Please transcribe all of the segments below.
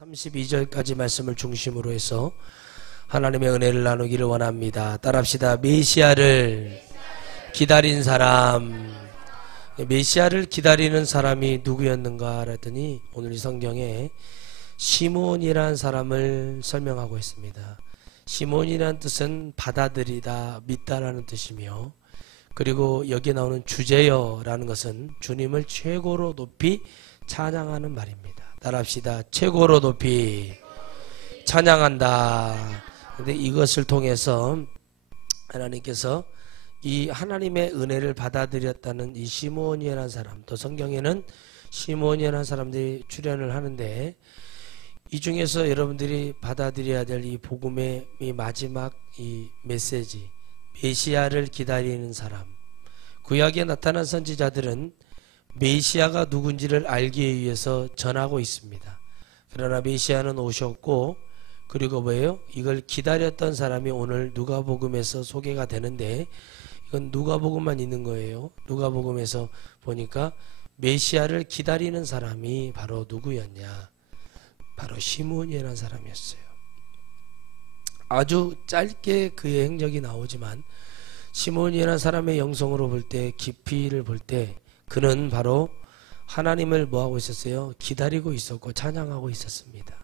32절까지 말씀을 중심으로 해서 하나님의 은혜를 나누기를 원합니다. 따라합시다. 메시아를 기다린 사람. 메시아를 기다리는 사람이 누구였는가 했더니 오늘 이 성경에 시몬이라는 사람을 설명하고 있습니다. 시몬이라는 뜻은 받아들이다, 믿다라는 뜻이며, 그리고 여기에 나오는 주제여라는 것은 주님을 최고로 높이 찬양하는 말입니다. 따라합시다. 최고로 높이 찬양한다. 근데 이것을 통해서 하나님께서 이 하나님의 은혜를 받아들였다는 이 시몬이라는 사람, 또 성경에는 시몬이라는 사람들이 출연을 하는데, 이 중에서 여러분들이 받아들여야 될 이 복음의 이 마지막 이 메시지, 메시아를 기다리는 사람. 구약에 나타난 선지자들은 메시아가 누군지를 알기 위해서 전하고 있습니다. 그러나 메시아는 오셨고, 그리고 뭐예요? 이걸 기다렸던 사람이 오늘 누가복음에서 소개가 되는데, 이건 누가복음만 있는 거예요. 누가복음에서 보니까 메시아를 기다리는 사람이 바로 누구였냐? 바로 시몬이라는 사람이었어요. 아주 짧게 그의 행적이 나오지만 시몬이라는 사람의 영성으로 볼 때, 깊이를 볼 때 그는 바로 하나님을 뭐하고 있었어요? 기다리고 있었고 찬양하고 있었습니다.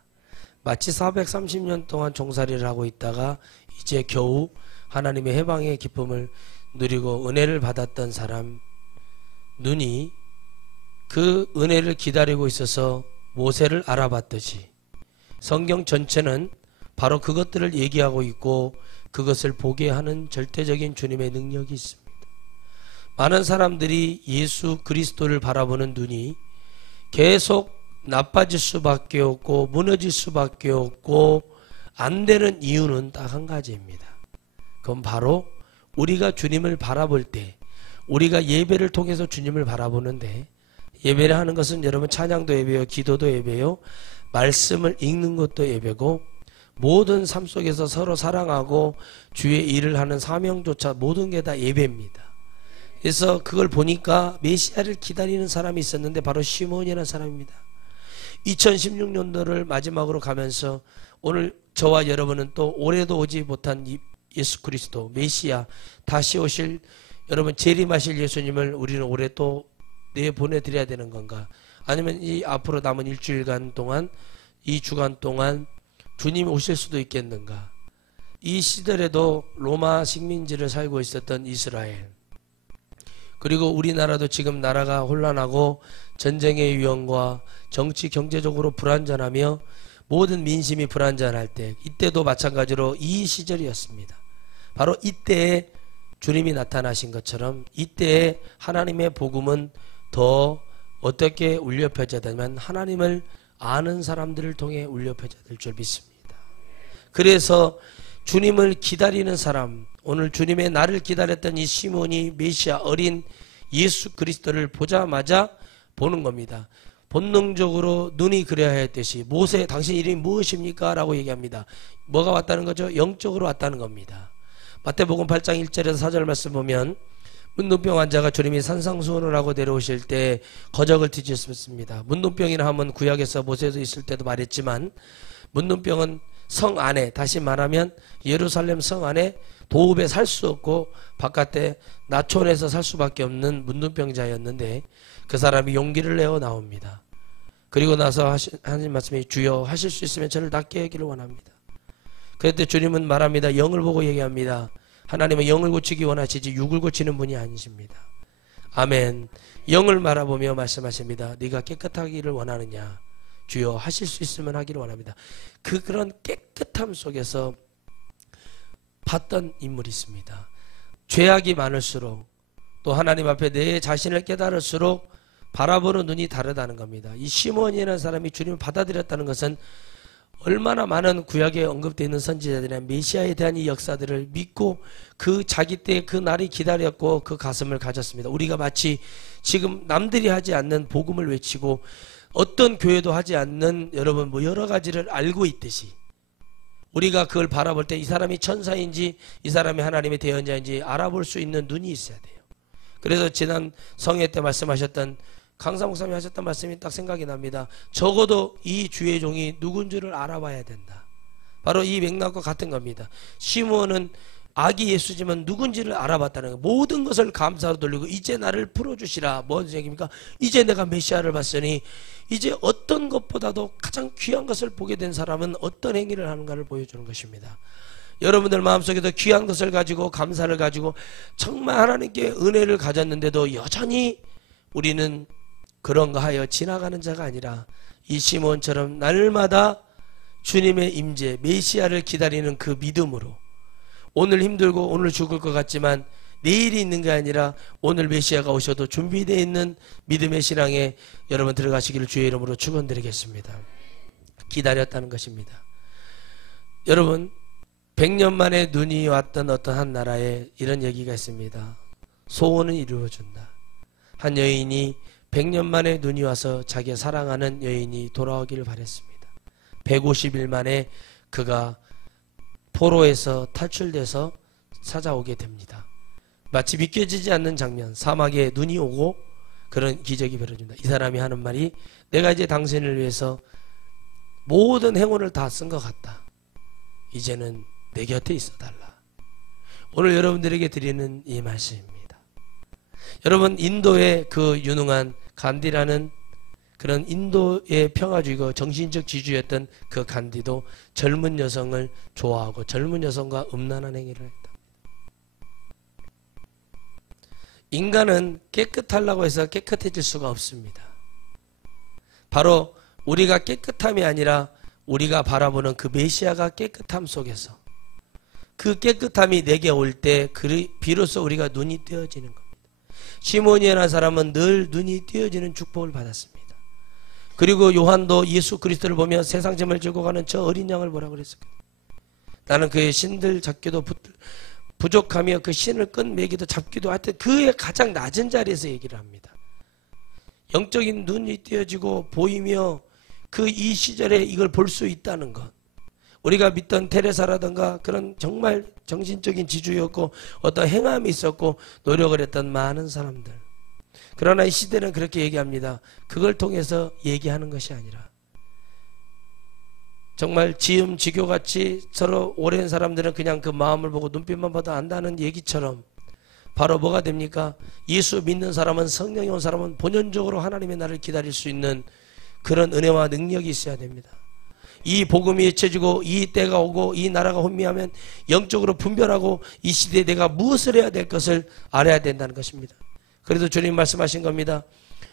마치 430년 동안 종살이를 하고 있다가 이제 겨우 하나님의 해방의 기쁨을 누리고 은혜를 받았던 사람, 눈이 그 은혜를 기다리고 있어서 모세를 알아봤듯이 성경 전체는 바로 그것들을 얘기하고 있고 그것을 보게 하는 절대적인 주님의 능력이 있습니다. 많은 사람들이 예수 그리스도를 바라보는 눈이 계속 나빠질 수밖에 없고 무너질 수밖에 없고 안 되는 이유는 딱 한 가지입니다. 그건 바로 우리가 주님을 바라볼 때, 우리가 예배를 통해서 주님을 바라보는데, 예배를 하는 것은 여러분 찬양도 예배요, 기도도 예배요, 말씀을 읽는 것도 예배고, 모든 삶 속에서 서로 사랑하고 주의 일을 하는 사명조차 모든 게 다 예배입니다. 그래서 그걸 보니까 메시아를 기다리는 사람이 있었는데 바로 시몬이라는 사람입니다. 2016년도를 마지막으로 가면서 오늘 저와 여러분은 또 올해도 오지 못한 예수 그리스도 메시아, 다시 오실 여러분 재림하실 예수님을 우리는 올해 또 내보내드려야 되는 건가? 아니면 이 앞으로 남은 일주일간 동안, 이 주간 동안 주님이 오실 수도 있겠는가? 이 시절에도 로마 식민지를 살고 있었던 이스라엘, 그리고 우리나라도 지금 나라가 혼란하고 전쟁의 위험과 정치 경제적으로 불안전하며 모든 민심이 불안전할 때, 이때도 마찬가지로 이 시절이었습니다. 바로 이때에 주님이 나타나신 것처럼 이때에 하나님의 복음은 더 어떻게 울려 펴져야 되냐면 하나님을 아는 사람들을 통해 울려 펴져야 될 줄 믿습니다. 그래서 주님을 기다리는 사람, 오늘 주님의 나를 기다렸던 이 시몬이 메시아 어린 예수 그리스도를 보자마자 보는 겁니다. 본능적으로 눈이 그래야 했듯이 모세 당신 이름이 무엇입니까? 라고 얘기합니다. 뭐가 왔다는 거죠? 영적으로 왔다는 겁니다. 마태복음 8장 1절에서 4절 말씀 보면 문둥병 환자가 주님이 산상수훈을 하고 내려오실 때 거적을 뒤집었습니다. 문둥병이라 하면 구약에서 모세도 있을 때도 말했지만 문둥병은 성 안에, 다시 말하면 예루살렘 성 안에 도읍에 살 수 없고 바깥에 나촌에서 살 수밖에 없는 문둥병자였는데 그 사람이 용기를 내어 나옵니다. 그리고 나서 하나님 말씀이 주여 하실 수 있으면 저를 낫게 하기를 원합니다. 그때 주님은 말합니다. 영을 보고 얘기합니다. 하나님은 영을 고치기 원하시지 육을 고치는 분이 아니십니다. 아멘. 영을 말아보며 말씀하십니다. 네가 깨끗하기를 원하느냐? 주여 하실 수 있으면 하기를 원합니다. 그런 깨끗함 속에서 봤던 인물이 있습니다. 죄악이 많을수록 또 하나님 앞에 내 자신을 깨달을수록 바라보는 눈이 다르다는 겁니다. 이 시몬이라는 사람이 주님을 받아들였다는 것은 얼마나 많은 구약에 언급되어 있는 선지자들이나 메시아에 대한 이 역사들을 믿고 그 자기 때 그 날이 기다렸고 그 가슴을 가졌습니다. 우리가 마치 지금 남들이 하지 않는 복음을 외치고 어떤 교회도 하지 않는 여러분 뭐 여러 가지를 알고 있듯이 우리가 그걸 바라볼 때 이 사람이 천사인지 이 사람이 하나님의 대언자인지 알아볼 수 있는 눈이 있어야 돼요. 그래서 지난 성회 때 말씀하셨던 강사 목사님이 하셨던 말씀이 딱 생각이 납니다. 적어도 이 주의 종이 누군지를 알아봐야 된다. 바로 이 맥락과 같은 겁니다. 시므온은 아기 예수지만 누군지를 알아봤다는 거예요. 모든 것을 감사로 돌리고 이제 나를 풀어주시라. 뭔 얘기입니까? 이제 내가 메시아를 봤으니 이제 어떤 것보다도 가장 귀한 것을 보게 된 사람은 어떤 행위를 하는가를 보여주는 것입니다. 여러분들 마음속에도 귀한 것을 가지고 감사를 가지고 정말 하나님께 은혜를 가졌는데도 여전히 우리는 그런가 하여 지나가는 자가 아니라 이 시므온처럼 날마다 주님의 임재 메시아를 기다리는 그 믿음으로 오늘 힘들고 오늘 죽을 것 같지만 내일이 있는 게 아니라 오늘 메시아가 오셔도 준비되어 있는 믿음의 신앙에 여러분 들어가시기를 주의 이름으로 축원드리겠습니다. 기다렸다는 것입니다. 여러분 100년 만에 눈이 왔던 어떤 한 나라에 이런 얘기가 있습니다. 소원은 이루어준다. 한 여인이 100년 만에 눈이 와서 자기가 사랑하는 여인이 돌아오기를 바랬습니다. 150일 만에 그가 포로에서 탈출돼서 찾아오게 됩니다. 마치 믿겨지지 않는 장면, 사막에 눈이 오고 그런 기적이 벌어집니다. 이 사람이 하는 말이 내가 이제 당신을 위해서 모든 행운을 다 쓴 것 같다. 이제는 내 곁에 있어달라. 오늘 여러분들에게 드리는 이 말씀입니다. 여러분 인도의 그 유능한 간디라는 그런 인도의 평화주의고 정신적 지주였던 그 간디도 젊은 여성을 좋아하고 젊은 여성과 음란한 행위를 했다. 인간은 깨끗하려고 해서 깨끗해질 수가 없습니다. 바로 우리가 깨끗함이 아니라 우리가 바라보는 그 메시아가 깨끗함 속에서 그 깨끗함이 내게 올 때 비로소 우리가 눈이 띄어지는 겁니다. 시몬이라는 사람은 늘 눈이 띄어지는 축복을 받았습니다. 그리고 요한도 예수 그리스도를 보며 세상 짐을 지고 가는 저 어린 양을 보라고 그랬을까요? 나는 그의 신들 잡기도 부족하며 그 신을 끈매기도 잡기도 하여튼 그의 가장 낮은 자리에서 얘기를 합니다. 영적인 눈이 띄어지고 보이며 그 이 시절에 이걸 볼 수 있다는 것. 우리가 믿던 테레사라든가 그런 정말 정신적인 지주였고 어떤 행함이 있었고 노력을 했던 많은 사람들. 그러나 이 시대는 그렇게 얘기합니다. 그걸 통해서 얘기하는 것이 아니라 정말 지음지교같이 서로 오랜 사람들은 그냥 그 마음을 보고 눈빛만 봐도 안다는 얘기처럼 바로 뭐가 됩니까? 예수 믿는 사람은 성령이 온 사람은 본연적으로 하나님의 나를 기다릴 수 있는 그런 은혜와 능력이 있어야 됩니다. 이 복음이 잊혀지고 이 때가 오고 이 나라가 혼미하면 영적으로 분별하고 이 시대에 내가 무엇을 해야 될 것을 알아야 된다는 것입니다. 그래도 주님 말씀하신 겁니다.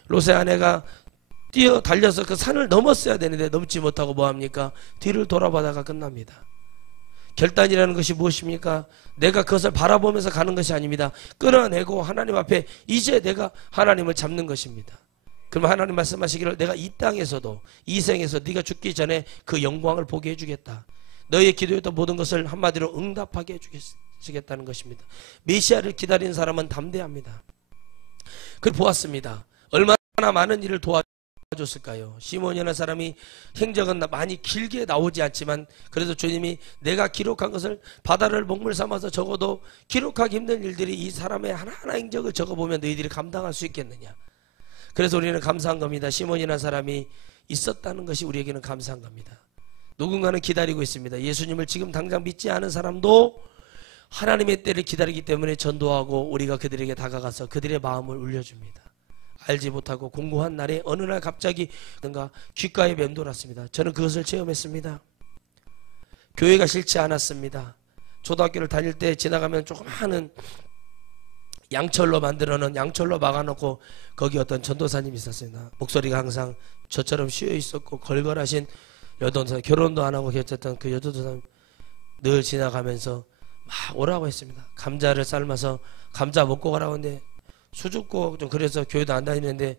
롯의 아내가 뛰어 달려서 그 산을 넘었어야 되는데 넘지 못하고 뭐합니까? 뒤를 돌아보다가 끝납니다. 결단이라는 것이 무엇입니까? 내가 그것을 바라보면서 가는 것이 아닙니다. 끌어내고 하나님 앞에 이제 내가 하나님을 잡는 것입니다. 그럼 하나님 말씀하시기를 내가 이 땅에서도 이 생에서 네가 죽기 전에 그 영광을 보게 해주겠다. 너의 기도했던 모든 것을 한마디로 응답하게 해주시겠다는 것입니다. 메시아를 기다리는 사람은 담대합니다. 그걸 보았습니다. 얼마나 많은 일을 도와줬을까요? 시몬이라는 사람이 행적은 많이 길게 나오지 않지만 그래도 주님이 내가 기록한 것을 바다를 먹물 삼아서 적어도 기록하기 힘든 일들이 이 사람의 하나하나 행적을 적어보면 너희들이 감당할 수 있겠느냐. 그래서 우리는 감사한 겁니다. 시몬이라는 사람이 있었다는 것이 우리에게는 감사한 겁니다. 누군가는 기다리고 있습니다. 예수님을 지금 당장 믿지 않은 사람도 하나님의 때를 기다리기 때문에 전도하고 우리가 그들에게 다가가서 그들의 마음을 울려줍니다. 알지 못하고 공고한 날에 어느 날 갑자기 뭔가 귓가에 맴돌았습니다. 저는 그것을 체험했습니다. 교회가 싫지 않았습니다. 초등학교를 다닐 때 지나가면 조그마한 양철로 만들어놓은 양철로 막아놓고 거기 어떤 전도사님이 있었습니다. 목소리가 항상 저처럼 쉬어 있었고 걸걸하신 여전사 결혼도 안 하고 계셨던 그 여전사님 늘 지나가면서 막 오라고 했습니다. 감자를 삶아서 감자 먹고 가라고 했는데 수줍고 좀 그래서 교회도 안 다니는데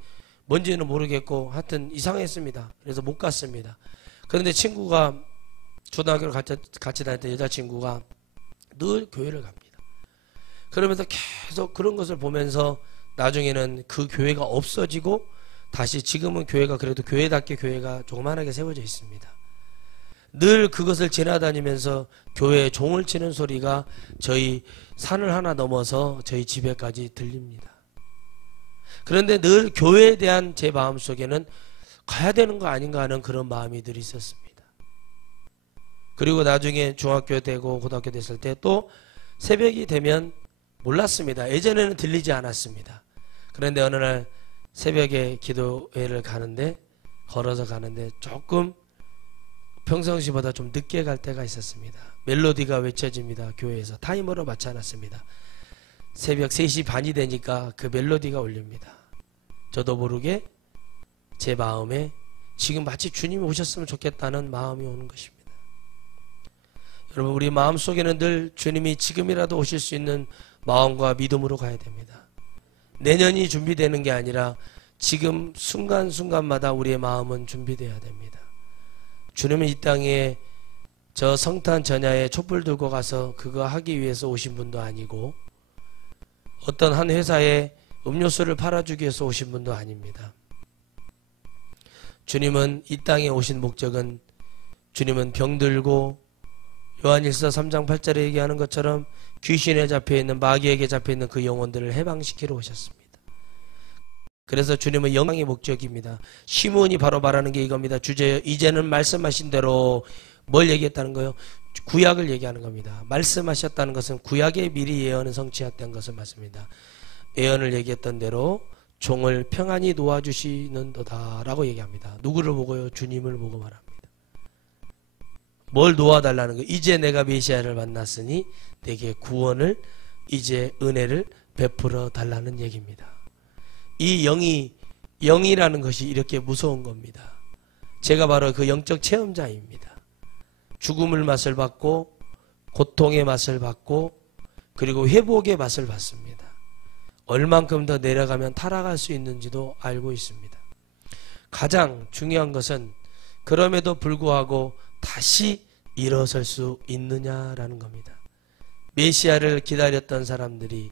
뭔지는 모르겠고 하여튼 이상했습니다. 그래서 못 갔습니다. 그런데 친구가 초등학교를 같이 다닐 때 여자친구가 늘 교회를 갑니다. 그러면서 계속 그런 것을 보면서 나중에는 그 교회가 없어지고 다시 지금은 교회가 그래도 교회답게 교회가 조그만하게 세워져 있습니다. 늘 그것을 지나다니면서 교회에 종을 치는 소리가 저희 산을 하나 넘어서 저희 집에까지 들립니다. 그런데 늘 교회에 대한 제 마음속에는 가야 되는 거 아닌가 하는 그런 마음이 늘 있었습니다. 그리고 나중에 중학교 되고 고등학교 됐을 때 또 새벽이 되면 몰랐습니다. 예전에는 들리지 않았습니다. 그런데 어느 날 새벽에 기도회를 가는데, 걸어서 가는데 조금 평상시보다 좀 늦게 갈 때가 있었습니다. 멜로디가 외쳐집니다. 교회에서 타이머로 맞춰 놨습니다. 새벽 3시 반이 되니까 그 멜로디가 울립니다. 저도 모르게 제 마음에 지금 마치 주님이 오셨으면 좋겠다는 마음이 오는 것입니다. 여러분, 우리 마음속에는 늘 주님이 지금이라도 오실 수 있는 마음과 믿음으로 가야 됩니다. 내년이 준비되는 게 아니라 지금 순간순간마다 우리의 마음은 준비되어야 됩니다. 주님은 이 땅에 저 성탄 전야에 촛불 들고 가서 그거 하기 위해서 오신 분도 아니고, 어떤 한 회사에 음료수를 팔아주기 위해서 오신 분도 아닙니다. 주님은 이 땅에 오신 목적은, 주님은 병들고 요한일서 3장 8절에 얘기하는 것처럼 귀신에 잡혀있는, 마귀에게 잡혀있는 그 영혼들을 해방시키러 오셨습니다. 그래서 주님은 영광의 목적입니다. 시몬이 바로 말하는 게 이겁니다. 주제요, 이제는 말씀하신 대로 뭘 얘기했다는 거예요? 구약을 얘기하는 겁니다. 말씀하셨다는 것은 구약의 미리 예언은 성취했다는 것을 말씀입니다. 예언을 얘기했던 대로 종을 평안히 놓아주시는도다 라고 얘기합니다. 누구를 보고요? 주님을 보고 말합니다. 뭘 놓아달라는 거예요? 이제 내가 메시아를 만났으니 내게 구원을, 이제 은혜를 베풀어 달라는 얘기입니다. 이 영이라는 것이 이렇게 무서운 겁니다. 제가 바로 그 영적 체험자입니다. 죽음의 맛을 받고, 고통의 맛을 받고, 그리고 회복의 맛을 받습니다. 얼만큼 더 내려가면 타락할 수 있는지도 알고 있습니다. 가장 중요한 것은 그럼에도 불구하고 다시 일어설 수 있느냐라는 겁니다. 메시아를 기다렸던 사람들이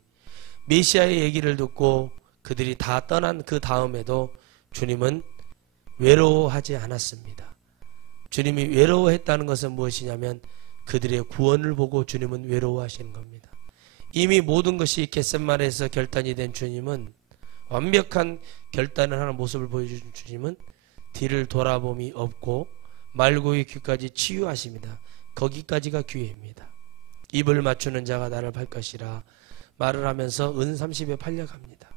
메시아의 얘기를 듣고 그들이 다 떠난 그 다음에도 주님은 외로워하지 않았습니다. 주님이 외로워했다는 것은 무엇이냐면 그들의 구원을 보고 주님은 외로워하시는 겁니다. 이미 모든 것이 겟세마네에서 결단이 된 주님은, 완벽한 결단을 하는 모습을 보여주신 주님은 뒤를 돌아봄이 없고 말고의 귀까지 치유하십니다. 거기까지가 기회입니다. 입을 맞추는 자가 나를 팔 것이라 말을 하면서 은 30에 팔려갑니다.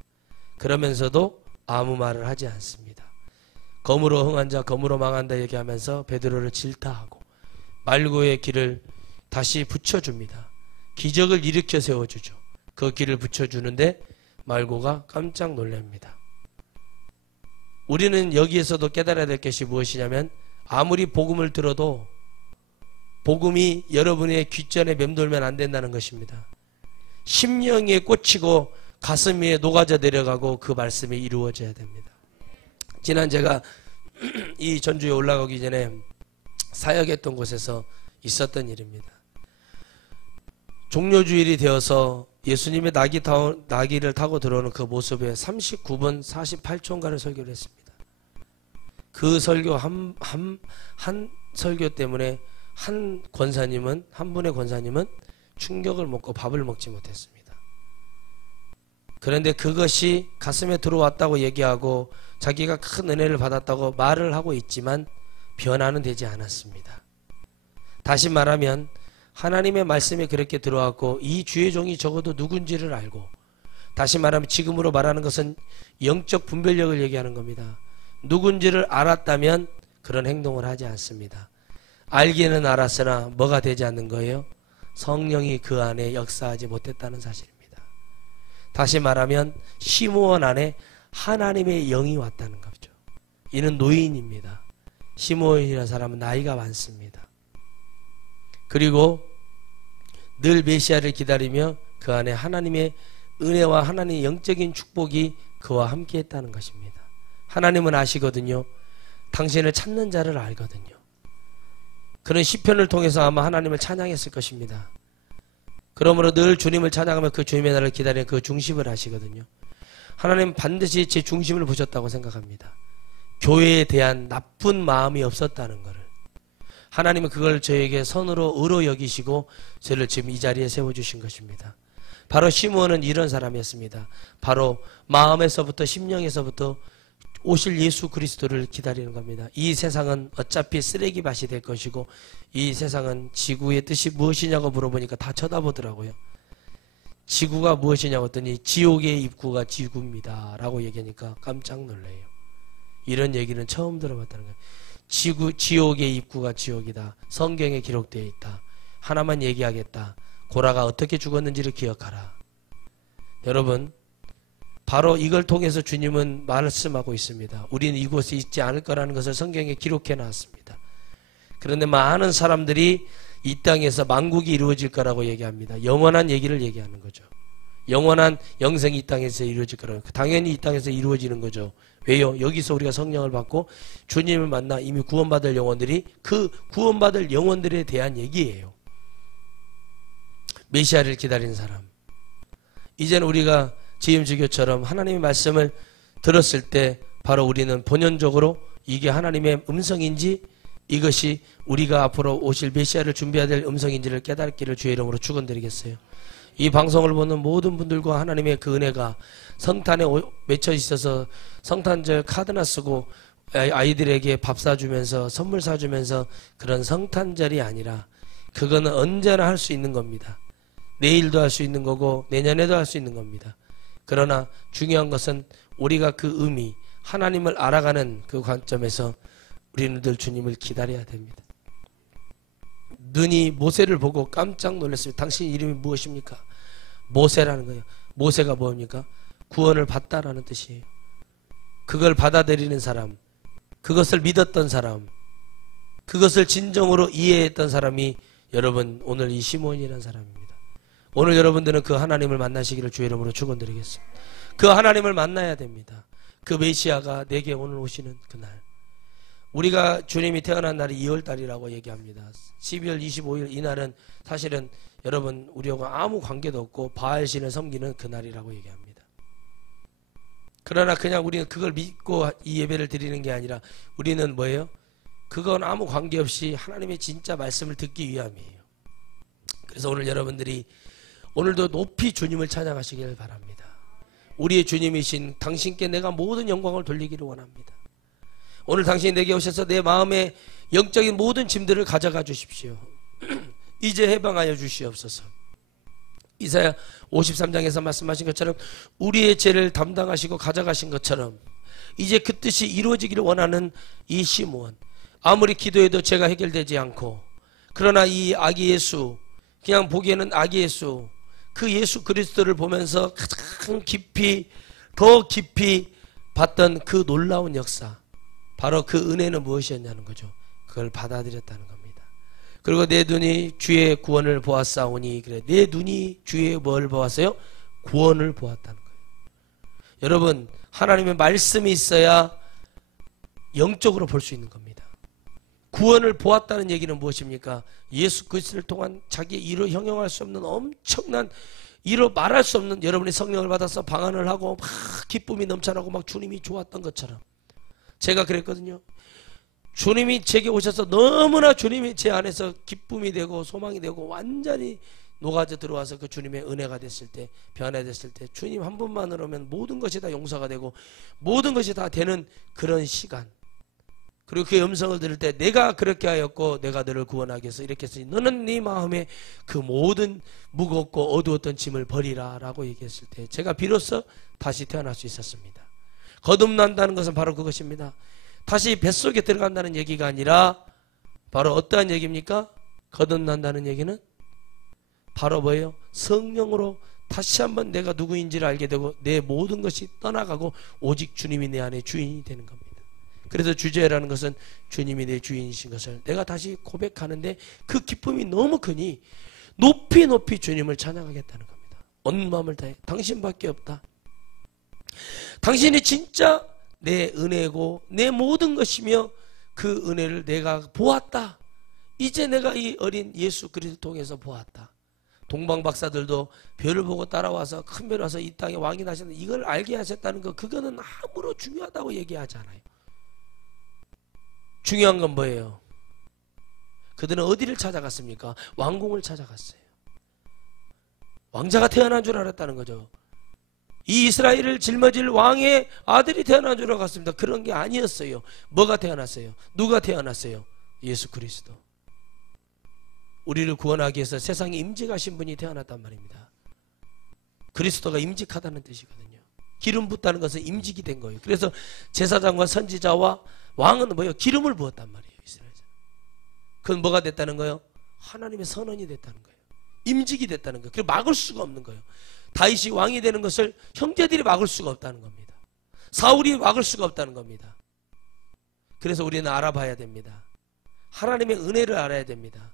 그러면서도 아무 말을 하지 않습니다. 검으로 흥한 자 검으로 망한다 얘기하면서 베드로를 질타하고 말고의 길을 다시 붙여줍니다. 기적을 일으켜 세워주죠. 그 길을 붙여주는데 말고가 깜짝 놀랍니다. 우리는 여기에서도 깨달아야 될 것이 무엇이냐면, 아무리 복음을 들어도 복음이 여러분의 귓전에 맴돌면 안 된다는 것입니다. 심령에 꽂히고 가슴 위에 녹아져 내려가고 그 말씀이 이루어져야 됩니다. 지난 제가 이 전주에 올라가기 전에 사역했던 곳에서 있었던 일입니다. 종료주일이 되어서 예수님의 나귀를 타고 들어오는 그 모습에 39분 48초인가를 설교를 했습니다. 그 설교 한 설교 때문에 한 분의 권사님은 충격을 먹고 밥을 먹지 못했습니다. 그런데 그것이 가슴에 들어왔다고 얘기하고 자기가 큰 은혜를 받았다고 말을 하고 있지만 변화는 되지 않았습니다. 다시 말하면 하나님의 말씀이 그렇게 들어왔고 이 주의 종이 적어도 누군지를 알고, 다시 말하면 지금으로 말하는 것은 영적 분별력을 얘기하는 겁니다. 누군지를 알았다면 그런 행동을 하지 않습니다. 알기는 알았으나 뭐가 되지 않는 거예요? 성령이 그 안에 역사하지 못했다는 사실입니다. 다시 말하면 시므온 안에 하나님의 영이 왔다는 거죠. 이는 노인입니다. 시므온이라는 사람은 나이가 많습니다. 그리고 늘 메시아를 기다리며 그 안에 하나님의 은혜와 하나님의 영적인 축복이 그와 함께 했다는 것입니다. 하나님은 아시거든요. 당신을 찾는 자를 알거든요. 그런 시편을 통해서 아마 하나님을 찬양했을 것입니다. 그러므로 늘 주님을 찬양하며 그 주님의 날을 기다리는 그 중심을 아시거든요. 하나님은 반드시 제 중심을 보셨다고 생각합니다. 교회에 대한 나쁜 마음이 없었다는 것을. 하나님은 그걸 저에게 선으로 의로 여기시고 저를 지금 이 자리에 세워주신 것입니다. 바로 시므온은 이런 사람이었습니다. 바로 마음에서부터 심령에서부터 오실 예수 그리스도를 기다리는 겁니다. 이 세상은 어차피 쓰레기밭이 될 것이고 이 세상은 지구의 뜻이 무엇이냐고 물어보니까 다 쳐다보더라고요. 지구가 무엇이냐고 했더니 지옥의 입구가 지구입니다 라고 얘기하니까 깜짝 놀래요. 이런 얘기는 처음 들어봤다는 거예요. 지옥의 입구가 지옥이다. 성경에 기록되어 있다. 하나만 얘기하겠다. 고라가 어떻게 죽었는지를 기억하라. 여러분, 바로 이걸 통해서 주님은 말씀하고 있습니다. 우리는 이곳에 있지 않을 거라는 것을 성경에 기록해 놨습니다. 그런데 많은 사람들이 이 땅에서 만국이 이루어질 거라고 얘기합니다. 영원한 얘기를 얘기하는 거죠. 영원한 영생이 이 땅에서 이루어질 거라고. 당연히 이 땅에서 이루어지는 거죠. 왜요? 여기서 우리가 성령을 받고 주님을 만나 이미 구원받을 영혼들이 그 구원받을 영혼들에 대한 얘기예요. 메시아를 기다리는 사람. 이제는 우리가 지임주교처럼 하나님의 말씀을 들었을 때 바로 우리는 본연적으로 이게 하나님의 음성인지 이것이 우리가 앞으로 오실 메시아를 준비해야 될 음성인지를 깨닫기를 주의 이름으로 축원드리겠어요. 이 방송을 보는 모든 분들과 하나님의 그 은혜가 성탄에 맺혀 있어서 성탄절 카드나 쓰고 아이들에게 밥 사주면서 선물 사주면서 그런 성탄절이 아니라 그거는 언제나 할 수 있는 겁니다. 내일도 할 수 있는 거고 내년에도 할 수 있는 겁니다. 그러나 중요한 것은 우리가 그 의미, 하나님을 알아가는 그 관점에서 우리는 늘 주님을 기다려야 됩니다. 눈이 모세를 보고 깜짝 놀랐습니다. 당신 이름이 무엇입니까? 모세라는 거예요. 모세가 뭡니까? 구원을 받다라는 뜻이에요. 그걸 받아들이는 사람, 그것을 믿었던 사람, 그것을 진정으로 이해했던 사람이 여러분 오늘 이 시몬이라는 사람입니다. 오늘 여러분들은 그 하나님을 만나시기를 주의 이름으로 축원드리겠습니다. 그 하나님을 만나야 됩니다. 그 메시아가 내게 오늘 오시는 그날. 우리가 주님이 태어난 날이 2월달이라고 얘기합니다. 12월 25일 이날은 사실은 여러분 우리하고 아무 관계도 없고 바알신을 섬기는 그날이라고 얘기합니다. 그러나 그냥 우리는 그걸 믿고 이 예배를 드리는 게 아니라 우리는 뭐예요? 그건 아무 관계없이 하나님의 진짜 말씀을 듣기 위함이에요. 그래서 오늘 여러분들이 오늘도 높이 주님을 찬양하시길 바랍니다. 우리의 주님이신 당신께 내가 모든 영광을 돌리기를 원합니다. 오늘 당신이 내게 오셔서 내 마음의 영적인 모든 짐들을 가져가 주십시오. 이제 해방하여 주시옵소서. 이사야 53장에서 말씀하신 것처럼 우리의 죄를 담당하시고 가져가신 것처럼 이제 그 뜻이 이루어지기를 원하는 이 시므온, 아무리 기도해도 죄가 해결되지 않고 그러나 이 아기 예수, 그냥 보기에는 아기 예수, 그 예수 그리스도를 보면서 가장 깊이 더 깊이 봤던 그 놀라운 역사, 바로 그 은혜는 무엇이었냐는 거죠. 그걸 받아들였다는 겁니다. 그리고 내 눈이 주의 구원을 보았사오니, 그래 내 눈이 주의 뭘 보았어요? 구원을 보았다는 거예요. 여러분, 하나님의 말씀이 있어야 영적으로 볼 수 있는 겁니다. 구원을 보았다는 얘기는 무엇입니까? 예수 그리스도를 통한 자기 이로 형용할 수 없는 엄청난, 이로 말할 수 없는, 여러분이 성령을 받아서 방언을 하고 막 기쁨이 넘쳐나고 막 주님이 좋았던 것처럼 제가 그랬거든요. 주님이 제게 오셔서 너무나 주님이 제 안에서 기쁨이 되고 소망이 되고 완전히 녹아져 들어와서 그 주님의 은혜가 됐을 때, 변화됐을 때 주님 한 분만으로 오면 모든 것이 다 용서가 되고 모든 것이 다 되는 그런 시간, 그리고 그 음성을 들을 때 내가 그렇게 하였고 내가 너를 구원하기 위해서 이렇게 했으니 너는 네 마음에 그 모든 무겁고 어두웠던 짐을 버리라 라고 얘기했을 때 제가 비로소 다시 태어날 수 있었습니다. 거듭난다는 것은 바로 그것입니다. 다시 뱃속에 들어간다는 얘기가 아니라 바로 어떠한 얘기입니까? 거듭난다는 얘기는 바로 뭐예요? 성령으로 다시 한번 내가 누구인지를 알게 되고 내 모든 것이 떠나가고 오직 주님이 내 안에 주인이 되는 겁니다. 그래서 주제라는 것은 주님이 내 주인이신 것을 내가 다시 고백하는데 그 기쁨이 너무 크니 높이 높이 주님을 찬양하겠다는 겁니다. 온 마음을 다해 당신밖에 없다. 당신이 진짜 내 은혜고 내 모든 것이며 그 은혜를 내가 보았다. 이제 내가 이 어린 예수 그리스도를 통해서 보았다. 동방 박사들도 별을 보고 따라와서 큰 별 와서 이 땅에 왕이 나셨는데 이걸 알게 하셨다는 거, 그거는 아무로 중요하다고 얘기하지 않아요. 중요한 건 뭐예요? 그들은 어디를 찾아갔습니까? 왕궁을 찾아갔어요. 왕자가 태어난 줄 알았다는 거죠. 이 이스라엘을 짊어질 왕의 아들이 태어난 줄 알았습니다. 그런 게 아니었어요. 뭐가 태어났어요? 누가 태어났어요? 예수 그리스도. 우리를 구원하기 위해서 세상에 임직하신 분이 태어났단 말입니다. 그리스도가 임직하다는 뜻이거든요. 기름 붓다는 것은 임직이 된 거예요. 그래서 제사장과 선지자와 왕은 뭐예요? 기름을 부었단 말이에요. 이스라엘. 그건 뭐가 됐다는 거예요? 하나님의 선언이 됐다는 거예요. 임직이 됐다는 거예요. 그리고 막을 수가 없는 거예요. 다윗이 왕이 되는 것을 형제들이 막을 수가 없다는 겁니다. 사울이 막을 수가 없다는 겁니다. 그래서 우리는 알아봐야 됩니다. 하나님의 은혜를 알아야 됩니다.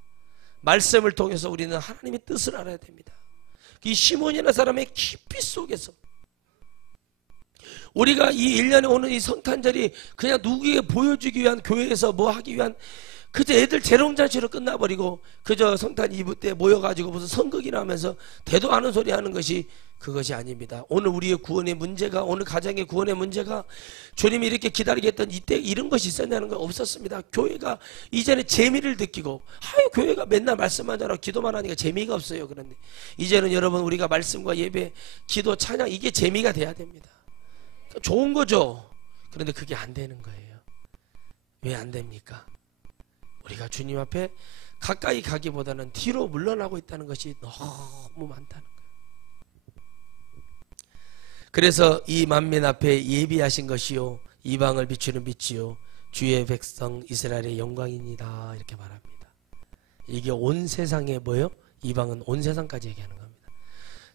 말씀을 통해서 우리는 하나님의 뜻을 알아야 됩니다. 이 시몬이라는 사람의 깊이 속에서 우리가 이 1년에 오는 이 성탄절이 그냥 누구에게 보여주기 위한, 교회에서 뭐 하기 위한, 그저 애들 재롱잔치로 끝나버리고 그저 성탄 이브 때 모여가지고 무슨 선극이나 하면서 대도 않은 소리 하는 것이 그것이 아닙니다. 오늘 우리의 구원의 문제가, 오늘 가정의 구원의 문제가 주님이 이렇게 기다리게 했던 이때 이런 것이 있었냐는 건 없었습니다. 교회가 이제는 재미를 느끼고, 교회가 맨날 말씀만 하라 기도만 하니까 재미가 없어요. 그런데 이제는 여러분, 우리가 말씀과 예배, 기도, 찬양, 이게 재미가 돼야 됩니다. 좋은 거죠. 그런데 그게 안 되는 거예요. 왜 안 됩니까? 우리가 주님 앞에 가까이 가기보다는 뒤로 물러나고 있다는 것이 너무 많다는 거예요. 그래서 이 만민 앞에 예비하신 것이요 이방을 비추는 빛이요 주의 백성 이스라엘의 영광입니다. 이렇게 말합니다. 이게 온 세상에 뭐예요? 이방은 온 세상까지 얘기하는 겁니다.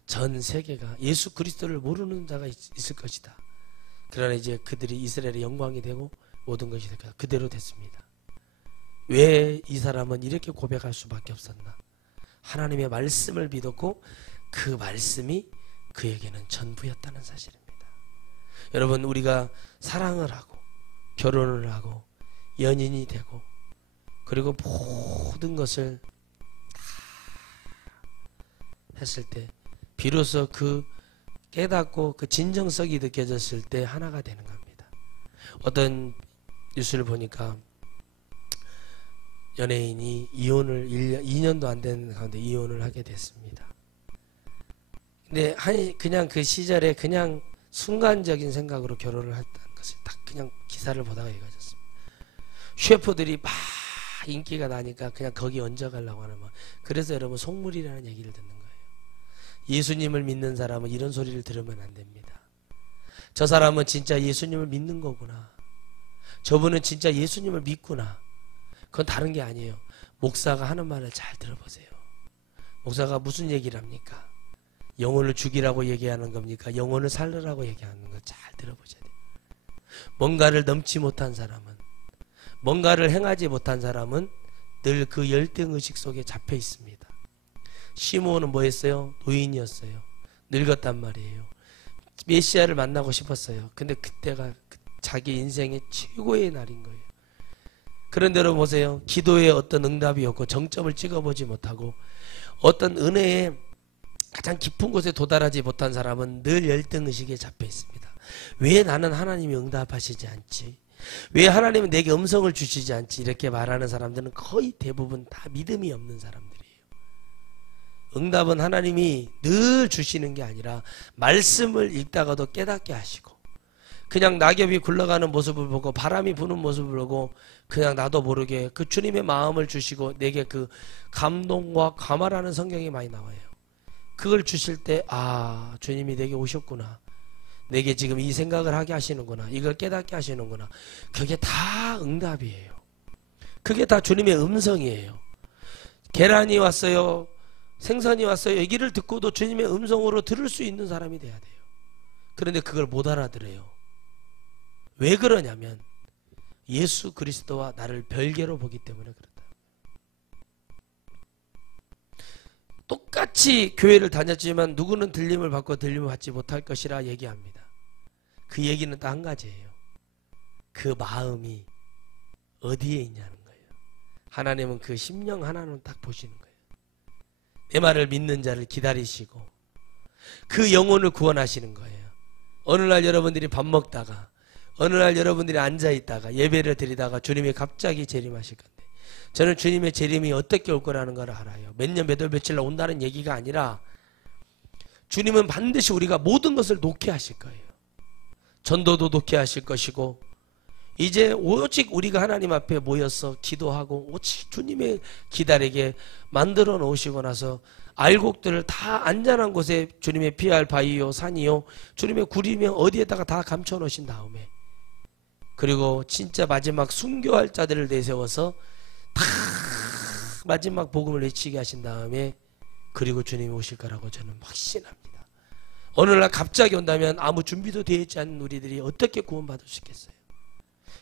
전 세계가 예수 그리스도를 모르는 자가 있을 것이다. 그러나 이제 그들이 이스라엘의 영광이 되고 모든 것이 될 거다. 그대로 됐습니다. 왜 이 사람은 이렇게 고백할 수밖에 없었나? 하나님의 말씀을 믿었고 그 말씀이 그에게는 전부였다는 사실입니다. 여러분, 우리가 사랑을 하고 결혼을 하고 연인이 되고 그리고 모든 것을 다 했을 때 비로소 그 깨닫고 그 진정성이 느껴졌을 때 하나가 되는 겁니다. 어떤 뉴스를 보니까 연예인이 이혼을 2년도 안 된 가운데 이혼을 하게 됐습니다. 근데 그냥 그 시절에 그냥 순간적인 생각으로 결혼을 했다는 것을 딱 그냥 기사를 보다가 읽어졌습니다. 셰프들이 막 인기가 나니까 그냥 거기 얹어가려고 하는 말. 그래서 여러분, 속물이라는 얘기를 듣는 거예요. 예수님을 믿는 사람은 이런 소리를 들으면 안 됩니다. 저 사람은 진짜 예수님을 믿는 거구나. 저분은 진짜 예수님을 믿구나. 그건 다른 게 아니에요. 목사가 하는 말을 잘 들어보세요. 목사가 무슨 얘기를 합니까? 영혼을 죽이라고 얘기하는 겁니까? 영혼을 살리라고 얘기하는 거 잘 들어보셔야 돼요. 뭔가를 넘지 못한 사람은, 뭔가를 행하지 못한 사람은 늘 그 열등의식 속에 잡혀 있습니다. 시므온은 뭐 했어요? 노인이었어요. 늙었단 말이에요. 메시아를 만나고 싶었어요. 근데 그때가 자기 인생의 최고의 날인 거예요. 그런데 여러분 보세요. 기도에 어떤 응답이 없고 정점을 찍어보지 못하고 어떤 은혜에 가장 깊은 곳에 도달하지 못한 사람은 늘 열등의식에 잡혀 있습니다. 왜 나는 하나님이 응답하시지 않지? 왜 하나님은 내게 음성을 주시지 않지? 이렇게 말하는 사람들은 거의 대부분 다 믿음이 없는 사람들이에요. 응답은 하나님이 늘 주시는 게 아니라 말씀을 읽다가도 깨닫게 하시고, 그냥 낙엽이 굴러가는 모습을 보고 바람이 부는 모습을 보고 그냥 나도 모르게 그 주님의 마음을 주시고 내게 그 감동과 감화라는 성경이 많이 나와요. 그걸 주실 때, 아, 주님이 내게 오셨구나. 내게 지금 이 생각을 하게 하시는구나. 이걸 깨닫게 하시는구나. 그게 다 응답이에요. 그게 다 주님의 음성이에요. 계란이 왔어요. 생선이 왔어요. 얘기를 듣고도 주님의 음성으로 들을 수 있는 사람이 돼야 돼요. 그런데 그걸 못 알아들어요. 왜 그러냐면 예수 그리스도와 나를 별개로 보기 때문에 그렇다. 똑같이 교회를 다녔지만 누구는 들림을 받고 들림을 받지 못할 것이라 얘기합니다. 그 얘기는 딱 한 가지예요. 그 마음이 어디에 있냐는 거예요. 하나님은 그 심령 하나는 딱 보시는 거예요. 내 말을 믿는 자를 기다리시고 그 영혼을 구원하시는 거예요. 어느 날 여러분들이 밥 먹다가, 어느 날 여러분들이 앉아있다가 예배를 드리다가 주님이 갑자기 재림하실 건데, 저는 주님의 재림이 어떻게 올 거라는 걸 알아요. 몇 년 몇 월 며칠 날 온다는 얘기가 아니라 주님은 반드시 우리가 모든 것을 놓게 하실 거예요. 전도도 놓게 하실 것이고, 이제 오직 우리가 하나님 앞에 모여서 기도하고 오직 주님의 기다리게 만들어 놓으시고 나서 알곡들을 다 안전한 곳에 주님의 피할 바위요 산이요 주님의 굴이며 어디에다가 다 감춰 놓으신 다음에, 그리고 진짜 마지막 순교할 자들을 내세워서 다 마지막 복음을 외치게 하신 다음에, 그리고 주님이 오실 거라고 저는 확신합니다. 어느 날 갑자기 온다면 아무 준비도 되어 있지 않은 우리들이 어떻게 구원받을 수 있겠어요?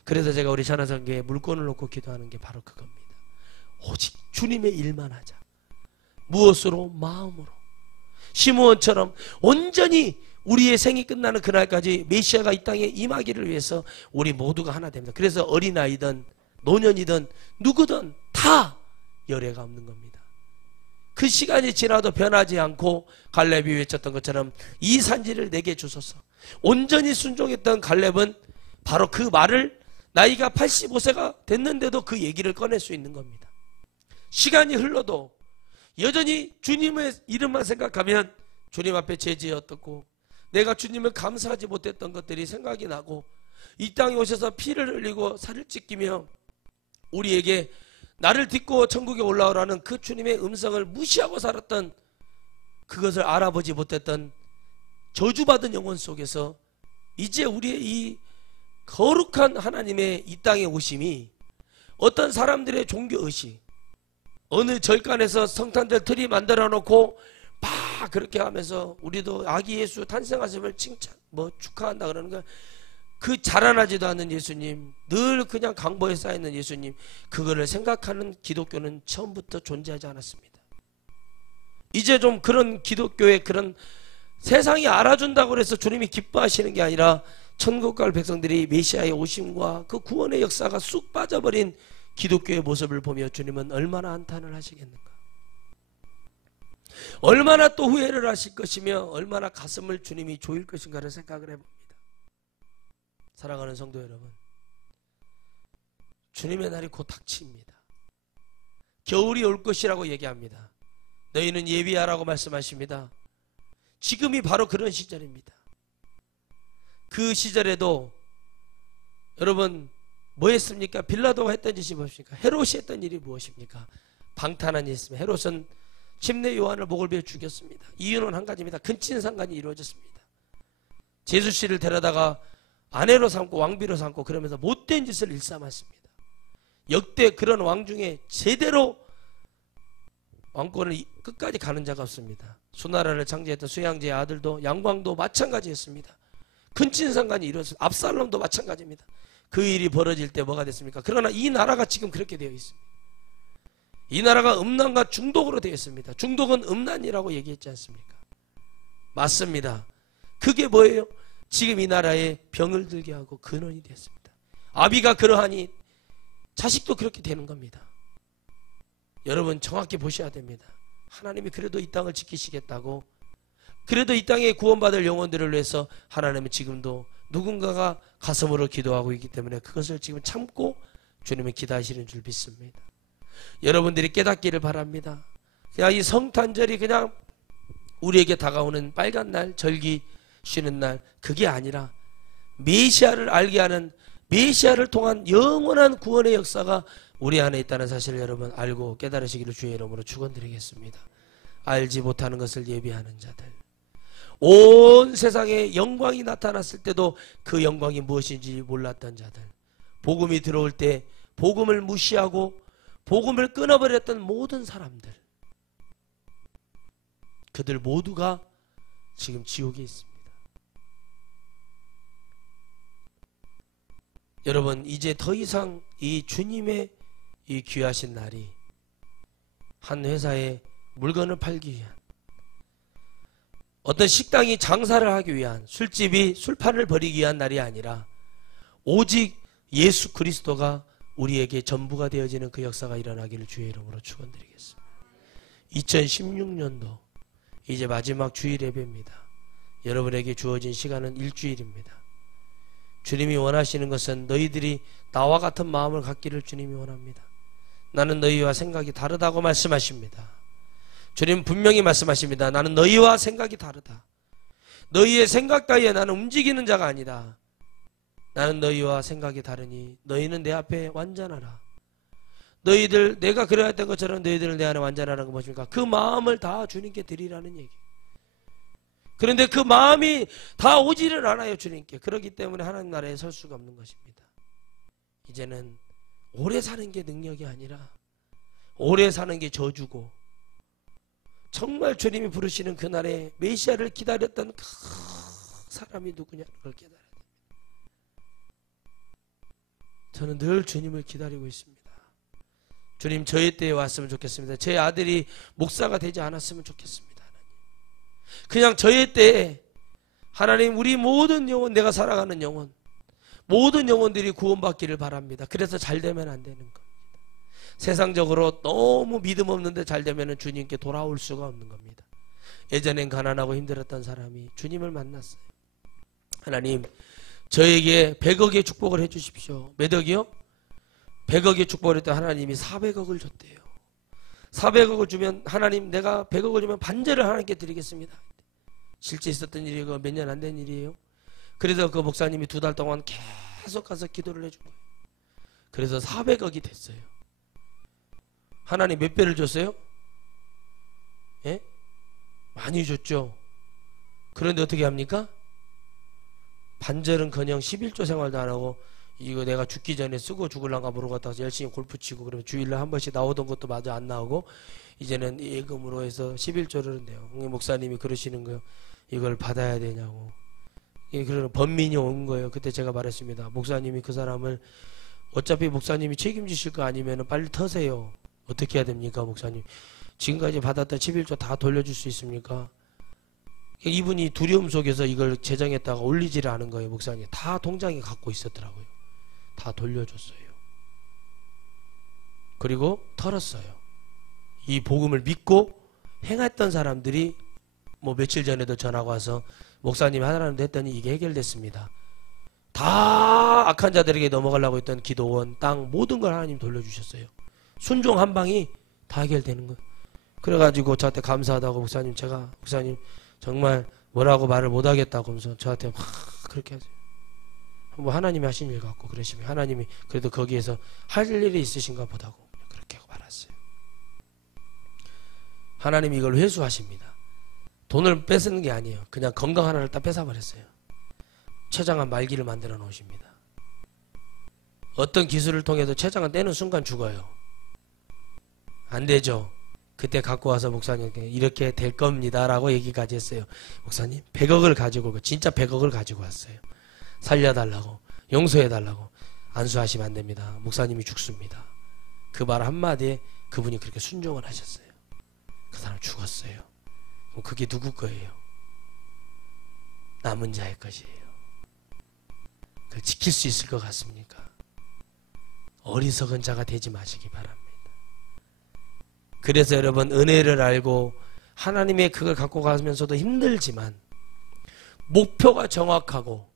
그래서 제가 우리 전화성교에 물건을 놓고 기도하는 게 바로 그겁니다. 오직 주님의 일만 하자. 무엇으로? 마음으로. 시므온처럼 온전히 우리의 생이 끝나는 그날까지 메시아가 이 땅에 임하기를 위해서 우리 모두가 하나 됩니다. 그래서 어린아이든 노년이든 누구든 다 열애가 없는 겁니다. 그 시간이 지나도 변하지 않고 갈렙이 외쳤던 것처럼 이 산지를 내게 주소서. 온전히 순종했던 갈렙은 바로 그 말을 나이가 85세가 됐는데도 그 얘기를 꺼낼 수 있는 겁니다. 시간이 흘러도 여전히 주님의 이름만 생각하면 주님 앞에 죄지었고, 내가 주님을 감사하지 못했던 것들이 생각이 나고, 이 땅에 오셔서 피를 흘리고 살을 찢기며 우리에게 나를 딛고 천국에 올라오라는 그 주님의 음성을 무시하고 살았던, 그것을 알아보지 못했던 저주받은 영혼 속에서 이제 우리의 이 거룩한 하나님의 이 땅에 오심이 어떤 사람들의 종교의식, 어느 절간에서 성탄절 트리 만들어 놓고 막 그렇게 하면서 우리도 아기 예수 탄생하심을 축하한다 그러는 거, 그 자라나지도 않는 예수님, 늘 그냥 강보에 쌓여있는 예수님, 그거를 생각하는 기독교는 처음부터 존재하지 않았습니다. 이제 좀 그런 기독교의 그런 세상이 알아준다고 해서 주님이 기뻐하시는 게 아니라 천국 갈 백성들이 메시아의 오심과 그 구원의 역사가 쑥 빠져버린 기독교의 모습을 보며 주님은 얼마나 한탄을 하시겠는가, 얼마나 또 후회를 하실 것이며 얼마나 가슴을 주님이 조일 것인가를 생각을 해봅니다. 사랑하는 성도 여러분, 주님의 날이 곧 닥칩니다. 겨울이 올 것이라고 얘기합니다. 너희는 예비하라고 말씀하십니다. 지금이 바로 그런 시절입니다. 그 시절에도 여러분 뭐 했습니까? 빌라도가 했던 짓이 무엇입니까? 헤롯이 했던 일이 무엇입니까? 방탄한 일이 있습니다. 헤롯은 침례 요한을 목을 베어 죽였습니다. 이유는 한 가지입니다. 근친상간이 이루어졌습니다. 제수씨를 데려다가 아내로 삼고 왕비로 삼고 그러면서 못된 짓을 일삼았습니다. 역대 그런 왕 중에 제대로 왕권을 끝까지 가는 자가 없습니다. 수나라를 창제했던 수양제의 아들도 양광도 마찬가지였습니다. 근친상간이 이루어졌습니다. 압살롬도 마찬가지입니다. 그 일이 벌어질 때 뭐가 됐습니까? 그러나 이 나라가 지금 그렇게 되어 있습니다. 이 나라가 음란과 중독으로 되어 있습니다. 중독은 음란이라고 얘기했지 않습니까? 맞습니다. 그게 뭐예요? 지금 이 나라에 병을 들게 하고 근원이 되었습니다. 아비가 그러하니 자식도 그렇게 되는 겁니다. 여러분 정확히 보셔야 됩니다. 하나님이 그래도 이 땅을 지키시겠다고, 그래도 이 땅에 구원받을 영혼들을 위해서 하나님은 지금도 누군가가 가슴으로 기도하고 있기 때문에 그것을 지금 참고 주님을 기다리시는 줄 믿습니다. 여러분들이 깨닫기를 바랍니다. 그냥 이 성탄절이 그냥 우리에게 다가오는 빨간 날, 절기 쉬는 날, 그게 아니라 메시아를 알게 하는, 메시아를 통한 영원한 구원의 역사가 우리 안에 있다는 사실을 여러분 알고 깨달으시기를 주의 이름으로 축원드리겠습니다. 알지 못하는 것을 예비하는 자들, 온 세상에 영광이 나타났을 때도 그 영광이 무엇인지 몰랐던 자들, 복음이 들어올 때 복음을 무시하고 복음을 끊어버렸던 모든 사람들, 그들 모두가 지금 지옥에 있습니다. 여러분 이제 더 이상 이 주님의 이 귀하신 날이 한 회사에 물건을 팔기 위한, 어떤 식당이 장사를 하기 위한, 술집이 술판을 벌이기 위한 날이 아니라 오직 예수 그리스도가 우리에게 전부가 되어지는 그 역사가 일어나기를 주의 이름으로 축원드리겠습니다. 2016년도 이제 마지막 주일 예배입니다. 여러분에게 주어진 시간은 일주일입니다. 주님이 원하시는 것은 너희들이 나와 같은 마음을 갖기를 주님이 원합니다. 나는 너희와 생각이 다르다고 말씀하십니다. 주님 분명히 말씀하십니다. 나는 너희와 생각이 다르다. 너희의 생각 따위에 나는 움직이는 자가 아니다. 나는 너희와 생각이 다르니 너희는 내 앞에 완전하라. 너희들 내가 그래야 했던 것처럼 너희들을 내 안에 완전하라는 건 무엇입니까? 그 마음을 다 주님께 드리라는 얘기. 그런데 그 마음이 다 오지를 않아요, 주님께. 그렇기 때문에 하나님 나라에 설 수가 없는 것입니다. 이제는 오래 사는 게 능력이 아니라 오래 사는 게 저주고, 정말 주님이 부르시는 그날에 메시아를 기다렸던 그 사람이 누구냐는 걸 깨달아야 됩니다. 저는 늘 주님을 기다리고 있습니다. 주님, 저의 때에 왔으면 좋겠습니다. 제 아들이 목사가 되지 않았으면 좋겠습니다. 하나님, 그냥 저의 때에 하나님, 우리 모든 영혼, 내가 살아가는 영혼, 모든 영혼들이 구원받기를 바랍니다. 그래서 잘 되면 안 되는 겁니다. 세상적으로 너무 믿음 없는데 잘 되면 주님께 돌아올 수가 없는 겁니다. 예전엔 가난하고 힘들었던 사람이 주님을 만났어요. 하나님, 저에게 100억의 축복을 해주십시오. 몇 억이요? 100억의 축복을 했더니 하나님이 400억을 줬대요. 400억을 주면, 하나님, 내가 100억을 주면 반절을 하나님께 드리겠습니다. 실제 있었던 일이고 몇 년 안 된 일이에요. 그래서 그 목사님이 2달 동안 계속 가서 기도를 해준 거예요. 그래서 400억이 됐어요. 하나님 몇 배를 줬어요? 예? 많이 줬죠. 그런데 어떻게 합니까? 반절은커녕 11조 생활도 안 하고, 이거 내가 죽기 전에 쓰고 죽을란가 모르고 갔다가 열심히 골프 치고, 그러면 주일날 한 번씩 나오던 것도 마저 안 나오고, 이제는 예금으로 해서 11조를 한대요. 목사님이 그러시는 거예요. 이걸 받아야 되냐고. 그런 번민이 온 거예요. 그때 제가 말했습니다. 목사님이 그 사람을, 어차피 목사님이 책임지실 거 아니면 빨리 터세요. 어떻게 해야 됩니까, 목사님? 지금까지 받았던 11조 다 돌려줄 수 있습니까? 이분이 두려움 속에서 이걸 제정했다가 올리지를 않은 거예요. 목사님 다 통장에 갖고 있었더라고요. 다 돌려줬어요. 그리고 털었어요. 이 복음을 믿고 행했던 사람들이 뭐 며칠 전에도 전화가 와서 목사님 하나님도 했더니 이게 해결됐습니다. 다 악한 자들에게 넘어가려고 했던 기도원, 땅, 모든 걸 하나님 돌려주셨어요. 순종 한 방이 다 해결되는 거예요. 그래가지고 저한테 감사하다고, 목사님 정말 뭐라고 말을 못하겠다고 하면서 저한테 막 그렇게 하세요. 뭐 하나님이 하신 일 같고 그러시면, 하나님이 그래도 거기에서 할 일이 있으신가 보다고 그렇게 하고 말았어요. 하나님이 이걸 회수하십니다. 돈을 뺏는 게 아니에요. 그냥 건강 하나를 딱 뺏어버렸어요. 췌장암 말기를 만들어 놓으십니다. 어떤 기술을 통해서 췌장암 떼는 순간 죽어요. 안 되죠. 그때 갖고 와서 목사님께 이렇게 될 겁니다 라고 얘기까지 했어요. 목사님 100억을 가지고, 진짜 100억을 가지고 왔어요. 살려달라고, 용서해달라고. 안수하시면 안 됩니다. 목사님이 죽습니다. 그 말 한마디에 그분이 그렇게 순종을 하셨어요. 그 사람 죽었어요. 그게 누구 거예요? 남은 자의 것이에요. 그걸 지킬 수 있을 것 같습니까? 어리석은 자가 되지 마시기 바랍니다. 그래서 여러분, 은혜를 알고 하나님의 그걸 갖고 가면서도 힘들지만 목표가 정확하고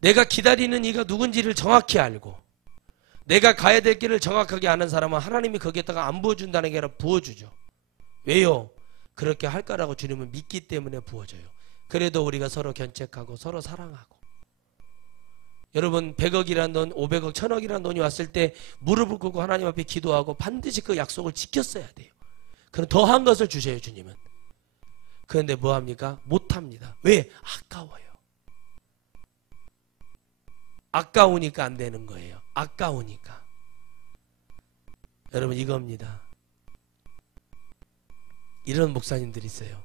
내가 기다리는 이가 누군지를 정확히 알고 내가 가야 될 길을 정확하게 아는 사람은 하나님이 거기에다가 안 부어준다는 게 아니라 부어주죠. 왜요? 그렇게 할 거라고 주님은 믿기 때문에 부어줘요. 그래도 우리가 서로 견책하고 서로 사랑하고. 여러분, 100억이란 돈, 500억, 1000억이란 돈이 왔을 때 무릎을 꿇고 하나님 앞에 기도하고 반드시 그 약속을 지켰어야 돼요. 그럼 더한 것을 주셔요, 주님은. 그런데 뭐합니까? 못합니다. 왜? 아까워요. 아까우니까 안 되는 거예요. 아까우니까. 여러분, 이겁니다. 이런 목사님들이 있어요.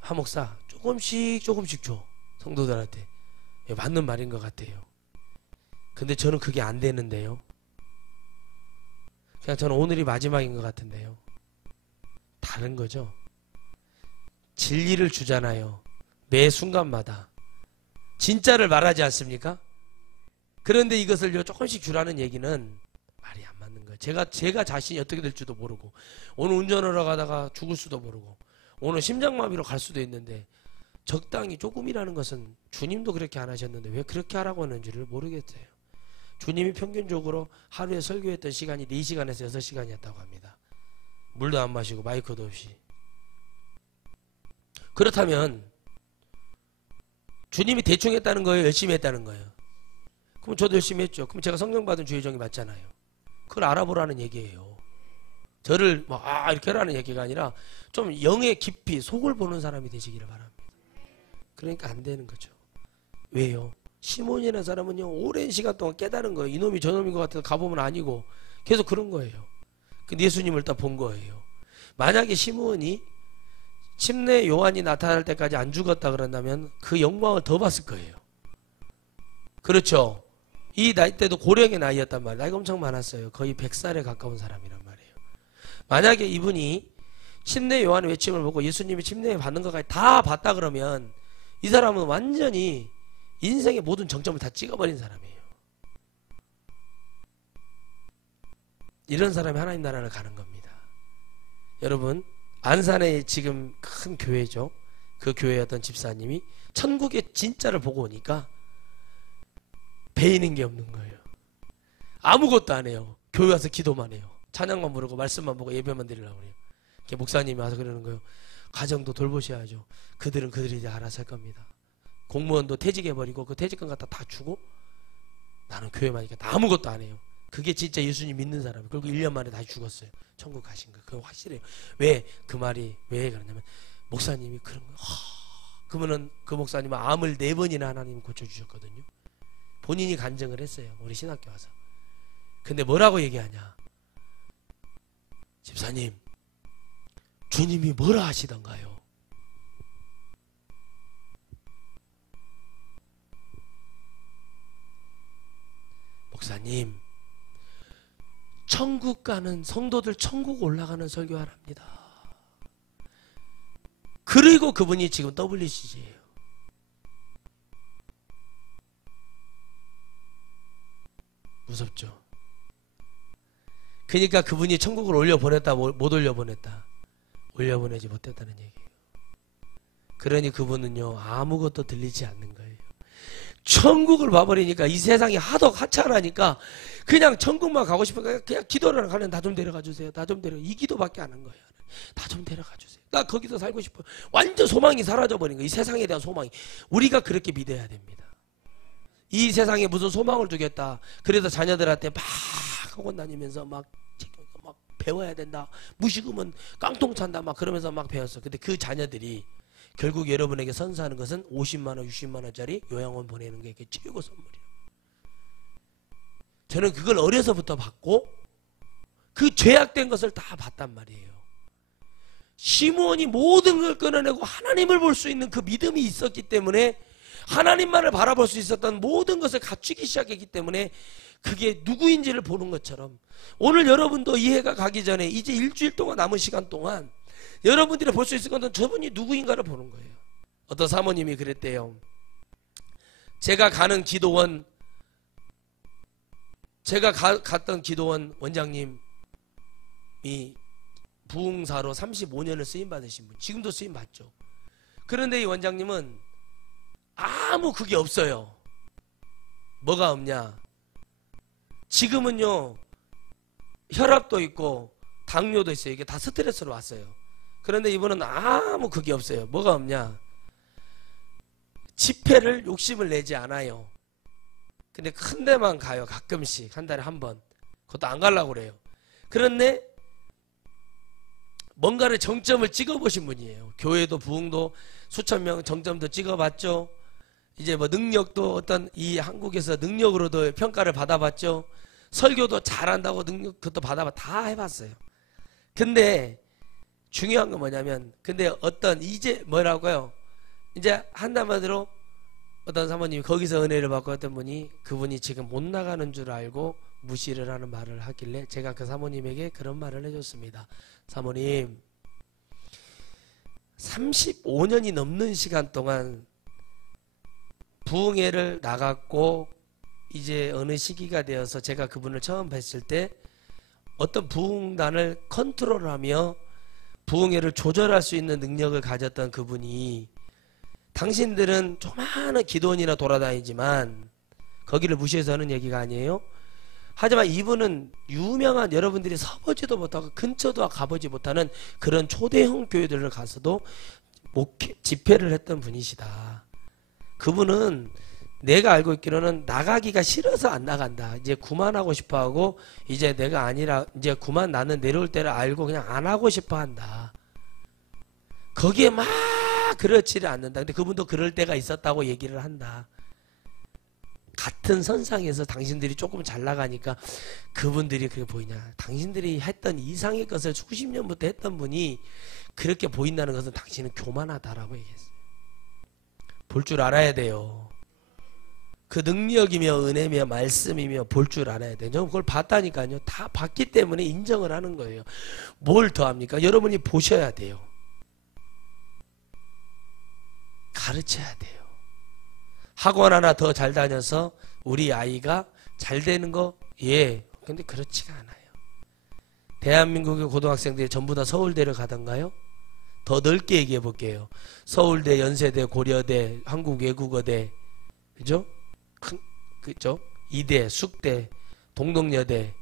한 목사 조금씩 줘, 성도들한테. 맞는 말인 것 같아요. 근데 저는 그게 안 되는데요. 그냥 저는 오늘이 마지막인 것 같은데요. 다른 거죠. 진리를 주잖아요. 매 순간마다. 진짜를 말하지 않습니까? 그런데 이것을 조금씩 주라는 얘기는 말이 안 맞는 거예요. 제가 자신이 어떻게 될지도 모르고, 오늘 운전하러 가다가 죽을 수도 모르고, 오늘 심장마비로 갈 수도 있는데, 적당히 조금이라는 것은 주님도 그렇게 안 하셨는데 왜 그렇게 하라고 하는지를 모르겠어요. 주님이 평균적으로 하루에 설교했던 시간이 4시간에서 6시간이었다고 합니다. 물도 안 마시고 마이크도 없이. 그렇다면 주님이 대충 했다는 거예요? 열심히 했다는 거예요? 그럼 저도 열심히 했죠. 그럼 제가 성령 받은 주의종이 맞잖아요. 그걸 알아보라는 얘기예요. 저를 막 이렇게 하라는 얘기가 아니라 좀 영의 깊이 속을 보는 사람이 되시기를 바랍니다. 그러니까 안 되는 거죠. 왜요? 시몬이라는 사람은요, 오랜 시간 동안 깨달은 거예요. 이놈이 저놈인 것 같아서 가보면 아니고 계속 그런 거예요. 그 예수님을 딱 본 거예요. 만약에 시몬이 침례 요한이 나타날 때까지 안 죽었다 그런다면 그 영광을 더 봤을 거예요. 그렇죠? 이 나이 때도 고령의 나이였단 말이에요. 나이가 엄청 많았어요. 거의 100살에 가까운 사람이란 말이에요. 만약에 이분이 침례 요한의 외침을 보고 예수님이 침례 받는 것까지 다 봤다 그러면 이 사람은 완전히 인생의 모든 정점을 다 찍어버린 사람이에요. 이런 사람이 하나님 나라를 가는 겁니다. 여러분, 안산에 지금 큰 교회죠. 그 교회의 어떤 집사님이 천국의 진짜를 보고 오니까 배이는 게 없는 거예요. 아무것도 안 해요. 교회 와서 기도만 해요. 찬양만 부르고 말씀만 보고 예배만 드리려고 해요. 목사님이 와서 그러는 거예요. 가정도 돌보셔야죠. 그들은 그들이 이제 알아서 할 겁니다. 공무원도 퇴직해버리고 그 퇴직금 갖다 다 주고 나는 교회만 하니까 아무것도 안 해요. 그게 진짜 예수님 믿는 사람이에요. 그리고 1년 만에 다시 죽었어요. 천국 가신 거. 그건 확실해요. 왜? 그 말이 왜 그러냐면 목사님이 그런 거예요. 그러면은 그 목사님은 암을 4번이나 하나님 고쳐주셨거든요. 본인이 간증을 했어요. 우리 신학교 와서. 근데 뭐라고 얘기하냐? 집사님, 주님이 뭐라 하시던가요? 목사님, 천국 가는 성도들 천국 올라가는 설교하랍니다. 그리고 그분이 지금 WCG예요. 무섭죠? 그러니까 그분이 천국을 올려보냈다 못 올려보냈다? 올려보내지 못했다는 얘기예요. 그러니 그분은요 아무것도 들리지 않는 거예요. 천국을 봐버리니까 이 세상이 하도 하찮으니까 그냥 천국만 가고 싶으니까 그냥 기도를 하는 나 좀 데려가 주세요. 나 좀 데려가. 이 기도밖에 안 한 거예요. 나 좀 데려가 주세요. 나 거기서 살고 싶어요. 완전 소망이 사라져버린 거예요. 이 세상에 대한 소망이. 우리가 그렇게 믿어야 됩니다. 이 세상에 무슨 소망을 두겠다. 그래서 자녀들한테 막 학원 다니면서 막 배워야 된다. 무식하면 깡통 찬다. 막 그러면서 막 배웠어. 근데 그 자녀들이 결국 여러분에게 선사하는 것은 50만원, 60만원짜리 요양원 보내는 게 최고 선물이에요. 저는 그걸 어려서부터 받고 그 죄악된 것을 다 봤단 말이에요. 시므온이 모든 걸 끊어내고 하나님을 볼 수 있는 그 믿음이 있었기 때문에 하나님만을 바라볼 수 있었던 모든 것을 갖추기 시작했기 때문에 그게 누구인지를 보는 것처럼 오늘 여러분도 이해가 가기 전에 이제 일주일 동안 남은 시간 동안 여러분들이 볼 수 있을 것은 저분이 누구인가를 보는 거예요. 어떤 사모님이 그랬대요. 제가 가는 기도원, 제가 갔던 기도원 원장님이 부흥사로 35년을 쓰임받으신 분, 지금도 쓰임받죠. 그런데 이 원장님은 아무 그게 없어요. 뭐가 없냐? 지금은요 혈압도 있고 당뇨도 있어요. 이게 다 스트레스로 왔어요. 그런데 이분은 아무 그게 없어요. 뭐가 없냐? 집회를 욕심을 내지 않아요. 근데 큰 데만 가요. 가끔씩 한 달에 한 번. 그것도 안 가려고 그래요. 그런데 뭔가를 정점을 찍어보신 분이에요. 교회도 부흥도 수천 명 정점도 찍어봤죠. 이제 뭐 능력도 어떤 이 한국에서 능력으로도 평가를 받아봤죠. 설교도 잘한다고 능력 그것도 다 해봤어요. 근데 중요한 건 뭐냐면 근데 어떤 이제 뭐라고요? 이제 한마디로 어떤 사모님이 거기서 은혜를 받고 어떤 분이 그분이 지금 못 나가는 줄 알고 무시를 하는 말을 하길래 제가 그 사모님에게 그런 말을 해줬습니다. 사모님 35년이 넘는 시간 동안 부흥회를 나갔고 이제 어느 시기가 되어서 제가 그분을 처음 뵀을 때 어떤 부흥단을 컨트롤하며 부흥회를 조절할 수 있는 능력을 가졌던 그분이 당신들은 조그마한 기도원이나 돌아다니지만 거기를 무시해서 하는 얘기가 아니에요. 하지만 이분은 유명한 여러분들이 서보지도 못하고 근처도 가보지 못하는 그런 초대형 교회들을 가서도 집회를 했던 분이시다. 그분은 내가 알고 있기로는 나가기가 싫어서 안 나간다. 이제 그만하고 싶어 하고, 이제 내가 아니라 이제 그만 나는 내려올 때를 알고 그냥 안 하고 싶어 한다. 거기에 막 그렇지를 않는다. 근데 그분도 그럴 때가 있었다고 얘기를 한다. 같은 선상에서 당신들이 조금 잘 나가니까 그분들이 그렇게 보이냐. 당신들이 했던 이상의 것을 수십 년부터 했던 분이 그렇게 보인다는 것은 당신은 교만하다라고 얘기했어요. 볼 줄 알아야 돼요. 그 능력이며 은혜며 말씀이며 볼 줄 알아야 돼요. 저는 그걸 봤다니까요. 다 봤기 때문에 인정을 하는 거예요. 뭘 더 합니까? 여러분이 보셔야 돼요. 가르쳐야 돼요. 학원 하나 더 잘 다녀서 우리 아이가 잘 되는 거? 예. 근데 그렇지가 않아요. 대한민국의 고등학생들이 전부 다 서울대를 가던가요? 더 넓게 얘기해 볼게요. 서울대, 연세대, 고려대, 한국외국어대, 그죠? 그죠? 이대, 숙대, 동덕여대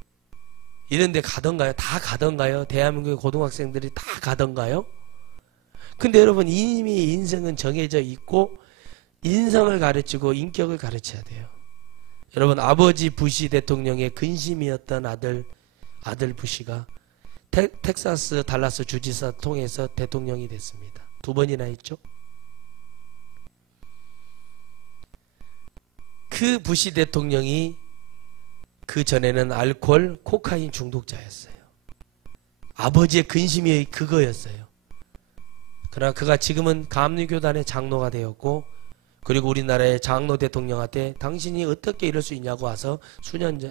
이런 데 가던가요? 다 가던가요? 대한민국의 고등학생들이 다 가던가요? 근데 여러분, 이미 인생은 정해져 있고 인성을 가르치고 인격을 가르쳐야 돼요. 여러분, 아버지 부시 대통령의 근심이었던 아들 부시가 텍사스 달라스 주지사 통해서 대통령이 됐습니다. 2번이나 했죠. 그 부시 대통령이 그 전에는 알코올, 코카인 중독자였어요. 아버지의 근심이 그거였어요. 그러나 그가 지금은 감리교단의 장로가 되었고, 그리고 우리나라의 장로 대통령한테 당신이 어떻게 이럴 수 있냐고 와서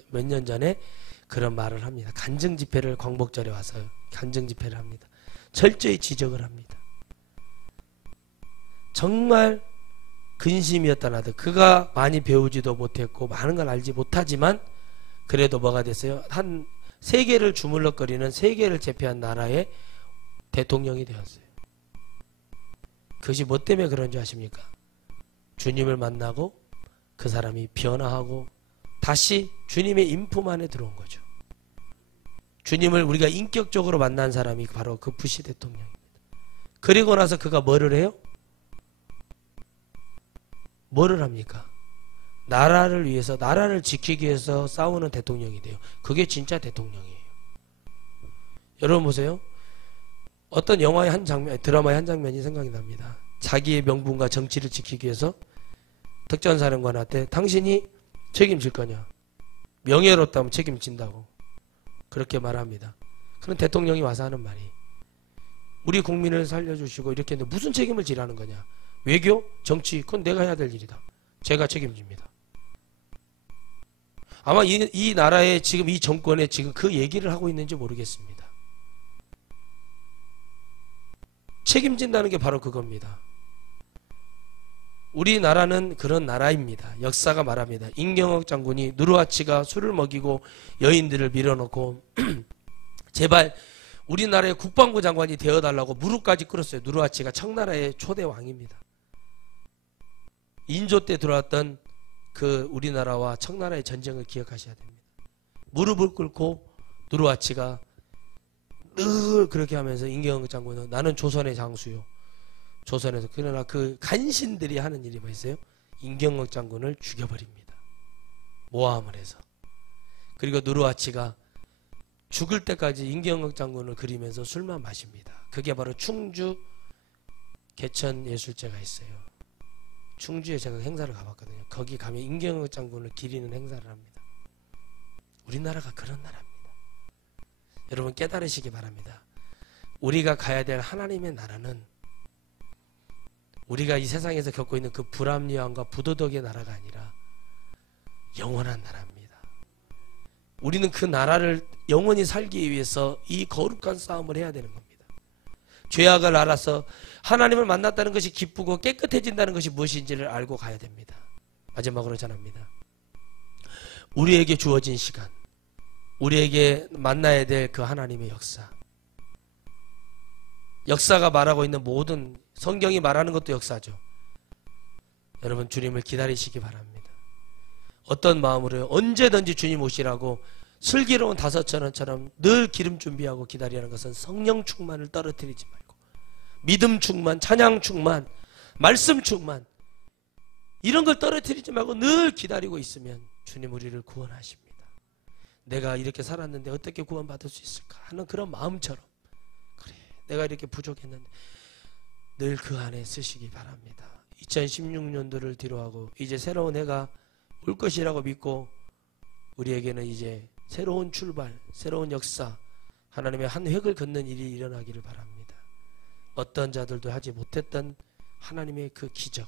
몇 년 전에 그런 말을 합니다. 간증 집회를, 광복절에 와서 간증 집회를 합니다. 철저히 지적을 합니다. 정말 근심이었던 아들. 그가 많이 배우지도 못했고 많은 걸 알지 못하지만 그래도 뭐가 됐어요? 한 세계를 주물럭거리는, 세계를 제패한 나라의 대통령이 되었어요. 그것이 뭐 때문에 그런 줄 아십니까? 주님을 만나고 그 사람이 변화하고 다시 주님의 인품 안에 들어온 거죠. 주님을 우리가 인격적으로 만난 사람이 바로 그 부시 대통령입니다. 그리고 나서 그가 뭐를 해요? 뭐를 합니까? 나라를 위해서, 나라를 지키기 위해서 싸우는 대통령이 돼요. 그게 진짜 대통령이에요. 여러분 보세요. 어떤 영화의 한 장면, 드라마의 한 장면이 생각이 납니다. 자기의 명분과 정치를 지키기 위해서 특전사령관한테 당신이 책임질 거냐? 명예롭다면 책임진다고 그렇게 말합니다. 그런 대통령이 와서 하는 말이, 우리 국민을 살려주시고 이렇게 했는데 무슨 책임을 지라는 거냐? 외교? 정치? 그건 내가 해야 될 일이다. 제가 책임집니다. 아마 이 나라의 지금 이 정권에 지금 그 얘기를 하고 있는지 모르겠습니다. 책임진다는 게 바로 그겁니다. 우리나라는 그런 나라입니다. 역사가 말합니다. 임경옥 장군이 누르하치가 술을 먹이고 여인들을 밀어놓고 제발 우리나라의 국방부 장관이 되어달라고 무릎까지 꿇었어요. 누르하치가 청나라의 초대 왕입니다. 인조 때 들어왔던 그 우리나라와 청나라의 전쟁을 기억하셔야 됩니다. 무릎을 꿇고 누르하치가 늘 그렇게 하면서 임경옥 장군은 나는 조선의 장수요. 조선에서. 그러나 그 간신들이 하는 일이 뭐 있어요? 임경옥 장군을 죽여버립니다. 모함을 해서. 그리고 누르하치가 죽을 때까지 임경옥 장군을 그리면서 술만 마십니다. 그게 바로 충주 개천예술제가 있어요. 충주에 제가 행사를 가봤거든요. 거기 가면 임경옥 장군을 기리는 행사를 합니다. 우리나라가 그런 나라입니다. 여러분 깨달으시기 바랍니다. 우리가 가야 될 하나님의 나라는 우리가 이 세상에서 겪고 있는 그 불합리함과 부도덕의 나라가 아니라 영원한 나라입니다. 우리는 그 나라를 영원히 살기 위해서 이 거룩한 싸움을 해야 되는 겁니다. 죄악을 알아서 하나님을 만났다는 것이 기쁘고 깨끗해진다는 것이 무엇인지를 알고 가야 됩니다. 마지막으로 전합니다. 우리에게 주어진 시간, 우리에게 만나야 될 그 하나님의 역사, 역사가 말하고 있는 모든, 성경이 말하는 것도 역사죠. 여러분 주님을 기다리시기 바랍니다. 어떤 마음으로요? 언제든지 주님 오시라고 슬기로운 5,000원처럼 늘 기름 준비하고 기다리는 것은 성령 충만을 떨어뜨리지 말고 믿음 충만, 찬양 충만, 말씀 충만, 이런 걸 떨어뜨리지 말고 늘 기다리고 있으면 주님 우리를 구원하십니다. 내가 이렇게 살았는데 어떻게 구원받을 수 있을까 하는 그런 마음처럼, 그래 내가 이렇게 부족했는데 늘 그 안에 쓰시기 바랍니다. 2016년도를 뒤로하고 이제 새로운 해가 올 것이라고 믿고 우리에게는 이제 새로운 출발, 새로운 역사, 하나님의 한 획을 긋는 일이 일어나기를 바랍니다. 어떤 자들도 하지 못했던 하나님의 그 기적,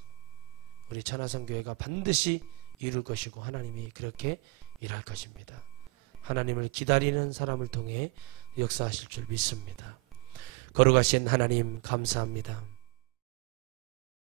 우리 천하성교회가 반드시 이룰 것이고 하나님이 그렇게 일할 것입니다. 하나님을 기다리는 사람을 통해 역사하실 줄 믿습니다. 걸어가신 하나님 감사합니다.